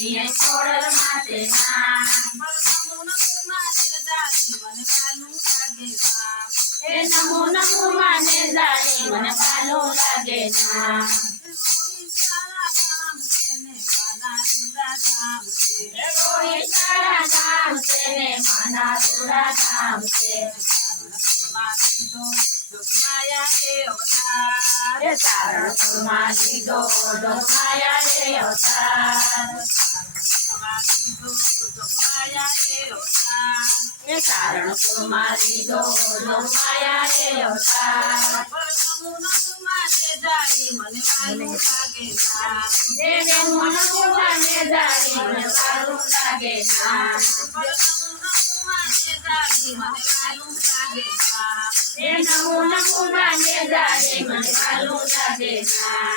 કરીએ ખોડલ માથે નામ એ નમો નમો માને જાણી મને ભાલો લાગે નામ કોઈ સારા ગામ છે ને માના થોડા ગામ છે એ સારણપુરમાં લીધો માયા રે અવતાર એ સારણપુરમાં લીધો માયા રે અવતાર મને વાલું લાગે ના એ નમો નમો માને જાણી મને વાલું લાગે ના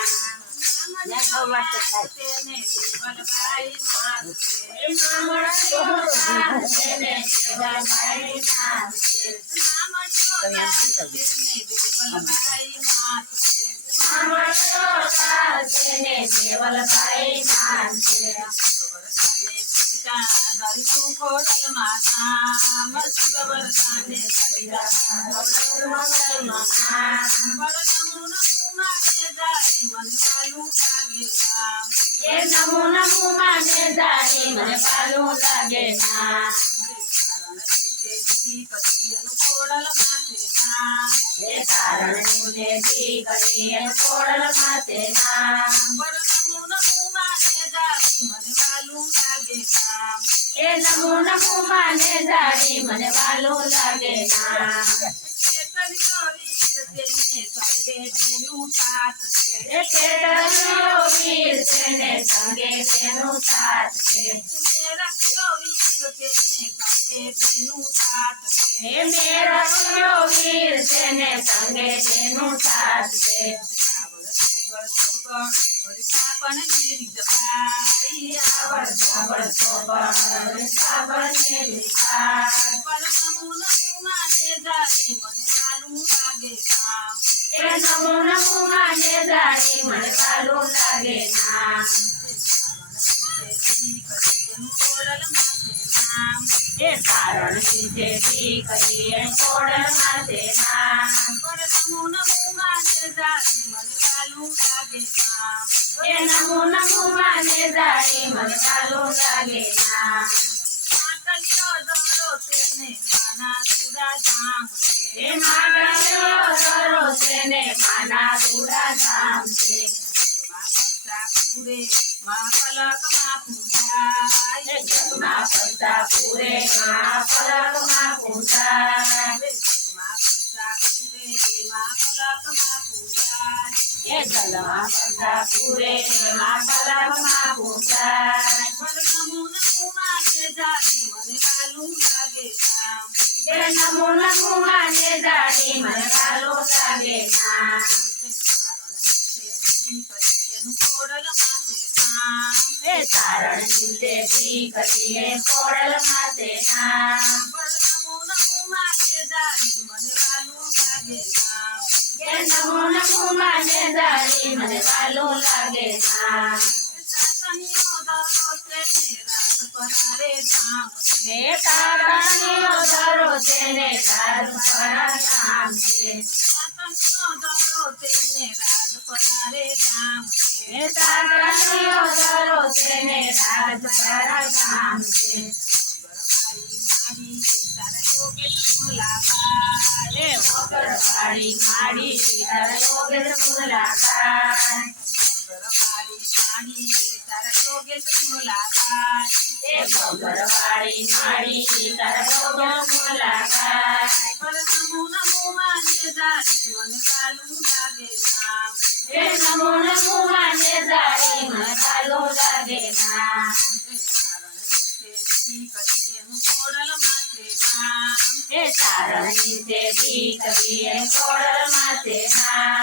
દેવલભાઈ નામ છે ખોડલ માતા મસ્ત વરદાને એ નમો નમો માને જાણી મને ભાલો લાગે ના એ કારણ જી કરીએ ખોડલ માથે ના એ નમો નમો માને જાણી મને વાલો લાગે ના એ કેતનીઓ વીર છે ને સંગે તેનું સાથ છે એ મેરા વીર છે ને સંગે તેનું સાથ છે નમો નમો માને જાણી મને વાલો લાગે ના એ કારણ જેથી કરીએ ખોડલ માથે નામ એ નમો નમો માને જાણી મને વાલો લાગે ના એ માગલ્યો ધરો છે ને માના દુરા ધામ છે જગમાં પડતા પૂરે માં પલકમાં પૂજાય એ જલમાં પડતા પૂરે માં પલકમાં પૂજાય એ નમો નમો માને જાણી મને વાલો લાગે ના એ કારણ દેવી કરીએ ખોડલ માથે ના એ નમો નમો માને જાણી મને વાલો લાગે ના એ તારણીઓ ધરો છે ને રાજપરા ગામ છે એ તારણીઓ ધરો છે ને રાજપરા ગામ છે એ વગરવાળી માડી તારા યોગેશ મુલાકાત એ વગરવાળી માડી તારા યોગેશ મુલાકાત એ નમો નમો માને જાણી મને ભાલો લાગે ના એ તારણી દેવી કરીએ ખોડલ માથે ના